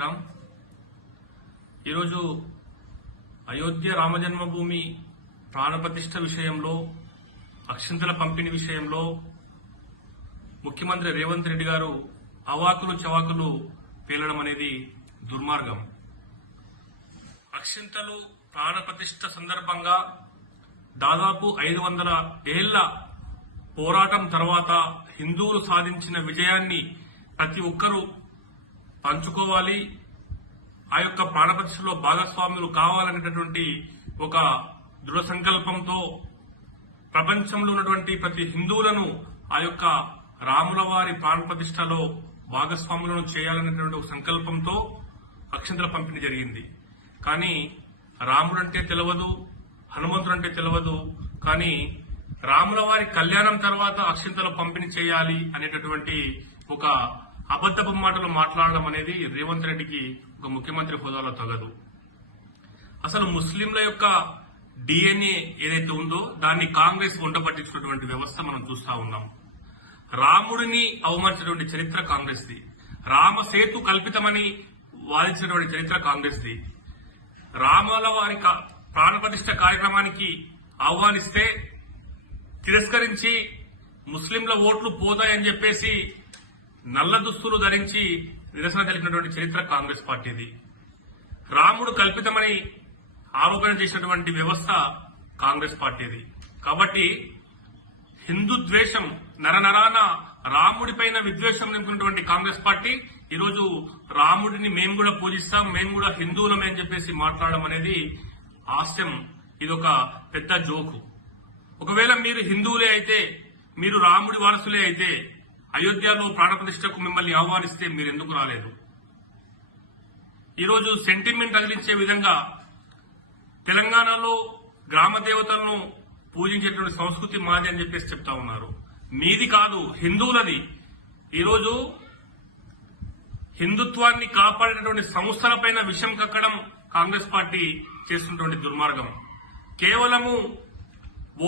శ్రీరామ్ ఈరోజు అయోధ్య రామజన్మభూమి ప్రాణప్రతిష్ఠ విషయంలో అక్షింతల పంపిణీ విషయంలో ముఖ్యమంత్రి రేవంత్ రెడ్డి గారు అవాకులు చవాకులు పేలడం అనేది దుర్మార్గం. అక్షింతలు ప్రాణప్రతిష్ఠ సందర్భంగా దాదాపు ఐదు వందల ఏళ్ళ పోరాటం తర్వాత హిందువులు సాధించిన విజయాన్ని ప్రతి ఒక్కరూ పంచుకోవాలి. ఆ యొక్క ప్రాణప్రతిష్ఠలో భాగస్వాములు కావాలనేటటువంటి ఒక దృఢ సంకల్పంతో ప్రపంచంలో ఉన్నటువంటి ప్రతి హిందువులను ఆ యొక్క రాముల వారి ప్రాణప్రతిష్టలో భాగస్వాములను చేయాలనేటువంటి ఒక సంకల్పంతో అక్షంతల పంపిణీ జరిగింది. కానీ రాముడు అంటే తెలియదు హనుమంతుడంటే తెలియదు కానీ రాముల వారి కళ్యాణం తర్వాత అక్షింతలు పంపిణీ చేయాలి అనేటటువంటి ఒక అబద్ధపు మాటలు మాట్లాడడం అనేది రేవంత్ రెడ్డికి ఒక ముఖ్యమంత్రి హోదాలో తగదు. అసలు ముస్లింల యొక్క డిఎన్ఏ ఏదైతే ఉందో దాన్ని కాంగ్రెస్ వంట వ్యవస్థ మనం చూస్తా ఉన్నాం. రాముడిని అవమానించినటువంటి చరిత్ర కాంగ్రెస్ది. రామసేతు కల్పితమని వాదించినటువంటి చరిత్ర కాంగ్రెస్ది. రామాల వారి ప్రాణప్రతిష్ఠ కార్యక్రమానికి ఆహ్వానిస్తే తిరస్కరించి ముస్లింల ఓట్లు పోతాయని చెప్పేసి నల్ల దుస్తులు ధరించి నిరసన తెలిపినటువంటి చరిత్ర కాంగ్రెస్ పార్టీది. రాముడు కల్పితమని ఆరోపణ చేసినటువంటి వ్యవస్థ కాంగ్రెస్ పార్టీది. కాబట్టి హిందూ ద్వేషం నరనరాన రాముడిపైన విద్వేషం నింపుకున్నటువంటి కాంగ్రెస్ పార్టీ ఈరోజు రాముడిని మేము కూడా పూజిస్తాం మేము కూడా హిందువులమే అని చెప్పేసి మాట్లాడడం అనేది హాస్యం ఒక పెద్ద జోకు. ఒకవేళ మీరు హిందువులే అయితే మీరు రాముడి వారసులే అయితే అయోధ్యలో ప్రాణప్రతిష్టకు మిమ్మల్ని ఆహ్వానిస్తే మీరు ఎందుకు రాలేదు? ఈరోజు సెంటిమెంట్ తగిలించే విధంగా తెలంగాణలో గ్రామ దేవతలను పూజించేటువంటి సంస్కృతి మాది అని చెప్పేసి చెప్తా ఉన్నారు. మీది కాదు హిందువులది. ఈరోజు హిందుత్వాన్ని కాపాడేటటువంటి సంస్థలపైన విషం కక్కడం కాంగ్రెస్ పార్టీ చేస్తున్నటువంటి దుర్మార్గం. కేవలము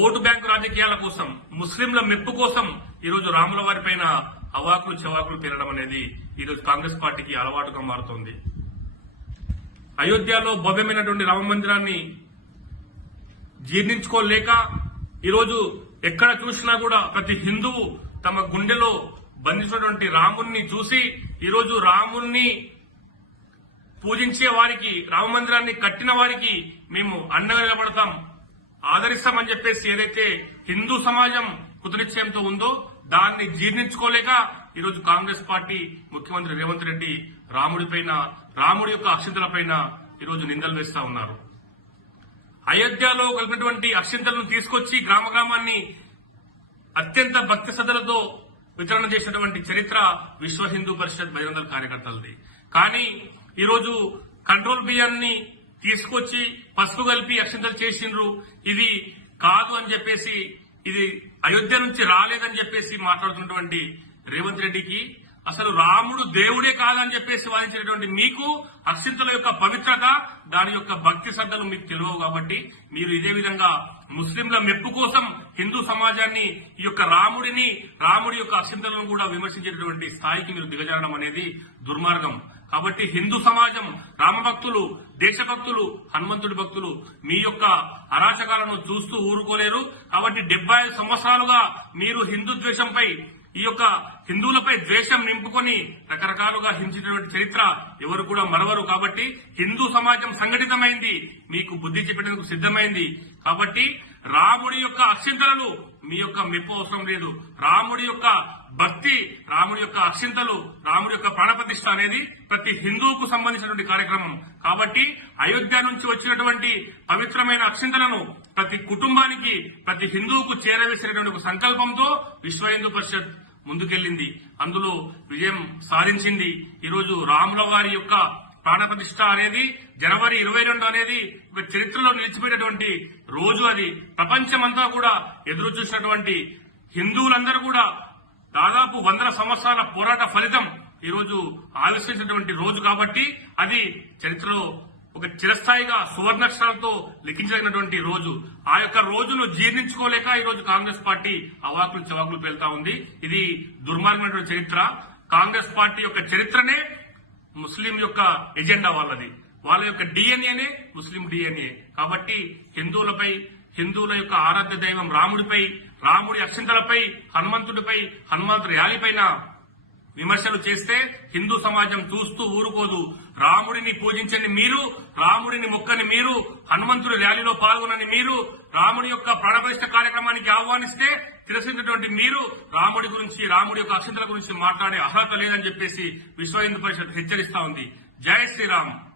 ఓటు బ్యాంకు రాజకీయాల కోసం ముస్లింల మెప్పు కోసం ఈరోజు రాముల వారి పైన అవాకులు చవాకులు పేరడం అనేది ఈరోజు కాంగ్రెస్ పార్టీకి అలవాటుగా మారుతోంది. అయోధ్యలో భవ్యమైనటువంటి రామ మందిరాన్ని జీర్ణించుకోలేక ఈరోజు ఎక్కడ చూసినా కూడా ప్రతి హిందువు తమ గుండెలో బంధించినటువంటి రాముణ్ణి చూసి ఈరోజు రాముణ్ణి పూజించే వారికి రామ మందిరాన్ని కట్టిన వారికి మేము అండగా నిలబడతాం. ఆదరిస్తామని చెప్పేసి ఏదైతే హిందూ సమాజం కుతనిశ్చయంతో ఉందో దాన్ని జీర్ణించుకోలేక ఈరోజు కాంగ్రెస్ పార్టీ ముఖ్యమంత్రి రేవంత్ రెడ్డి రాముడిపైన రాముడి యొక్క అక్షింతలపైన ఈరోజు నిందలు వేస్తా ఉన్నారు. అయోధ్యలో కలిపినటువంటి అక్షింతలను తీసుకొచ్చి గ్రామ గ్రామాన్ని అత్యంత భక్తి శ్రద్ధలతో వితరణ చేసినటువంటి చరిత్ర విశ్వ హిందూ పరిషత్ బహిరంగ కార్యకర్తలది. కానీ ఈరోజు కంట్రోల్ బియ్యాన్ని తీసుకొచ్చి పసుపు కలిపి అక్షంతలు చేసిండ్రు. ఇది కాదు అని చెప్పేసి ఇది అయోధ్య నుంచి రాలేదని చెప్పేసి మాట్లాడుతున్నటువంటి రేవంత్ రెడ్డికి అసలు రాముడు దేవుడే కాదని చెప్పేసి వాదించినటువంటి మీకు అక్షింతల యొక్క పవిత్రత దాని యొక్క భక్తి శ్రద్ధలు మీకు తెలియవు కాబట్టి మీరు ఇదే విధంగా ముస్లింల మెప్పు కోసం హిందూ సమాజాన్ని ఈ యొక్క రాముడిని రాముడి యొక్క అక్షింతలను కూడా విమర్శించేటటువంటి స్థాయికి మీరు దిగజారడం అనేది దుర్మార్గం. కాబట్టి హిందూ సమాజం రామభక్తులు దేశభక్తులు హనుమంతుడి భక్తులు మీ యొక్క అరాచకాలను చూస్తూ ఊరుకోలేరు. కాబట్టి డెబ్బై ఐదు సంవత్సరాలుగా మీరు హిందూ ద్వేషంపై ఈ యొక్క హిందువులపై ద్వేషం నింపుకొని రకరకాలుగా హింసినటువంటి చరిత్ర ఎవరు కూడా మరవరు. కాబట్టి హిందూ సమాజం సంఘటితమైంది మీకు బుద్ధి చెప్పేందుకు సిద్ధమైంది. కాబట్టి రాముడి యొక్క అక్షింతలను మీ యొక్క మెప్పు అవసరం లేదు. రాముడి యొక్క భక్తి రాముడి యొక్క అక్షింతలు రాముడి యొక్క ప్రాణప్రతిష్ఠ అనేది ప్రతి హిందువుకు సంబంధించినటువంటి కార్యక్రమం. కాబట్టి అయోధ్య నుంచి వచ్చినటువంటి పవిత్రమైన అక్షింతలను ప్రతి కుటుంబానికి ప్రతి హిందువుకు చేరవేసినటువంటి ఒక సంకల్పంతో విశ్వ హిందూ పరిషత్ ముందుకెళ్ళింది అందులో విజయం సాధించింది. ఈరోజు రాముల వారి యొక్క ప్రాణప్రతిష్ఠ అనేది జనవరి ఇరవై రెండు అనేది ఒక చరిత్రలో నిలిచిపోయినటువంటి రోజు అది. ప్రపంచమంతా కూడా ఎదురు చూసినటువంటి హిందువులందరూ కూడా దాదాపు వందల సంవత్సరాల పోరాట ఫలితం ఈరోజు ఆవిష్కరించినటువంటి రోజు కాబట్టి అది చరిత్రలో ఒక చిరస్థాయిగా సువర్ణక్షరాలతో లిఖించదగినటువంటి రోజు. ఆ యొక్క రోజును జీర్ణించుకోలేక ఈ రోజు కాంగ్రెస్ పార్టీ అవాకులు చవాకులు పేలుతా ఉంది. ఇది దుర్మార్గమైనటువంటి చరిత్ర. కాంగ్రెస్ పార్టీ యొక్క చరిత్రనే ముస్లిం యొక్క ఎజెండా వాళ్ళది. వాళ్ళ యొక్క డిఎన్ఏనే ముస్లిం డిఎన్ఏ. కాబట్టి హిందువులపై హిందువుల యొక్క ఆరాధ్య దైవం రాముడిపై రాముడి అక్షంతలపై హనుమంతుడిపై హనుమంతుడి ర్యాలీపైన విమర్శలు చేస్తే హిందూ సమాజం చూస్తూ ఊరుకోదు. రాముడిని పూజించని మీరు రాముడిని మొక్కని మీరు హనుమంతుడి ర్యాలీలో పాల్గొనని మీరు రాముడి యొక్క ప్రాణప్రతిష్ఠ కార్యక్రమానికి ఆహ్వానిస్తే తిరస్కరించినటువంటి మీరు రాముడి గురించి రాముడి యొక్క అక్షంతల గురించి మాట్లాడే అర్హత లేదని చెప్పేసి విశ్వ హిందూ పరిషత్ హెచ్చరిస్తా ఉంది. జై శ్రీరామ్.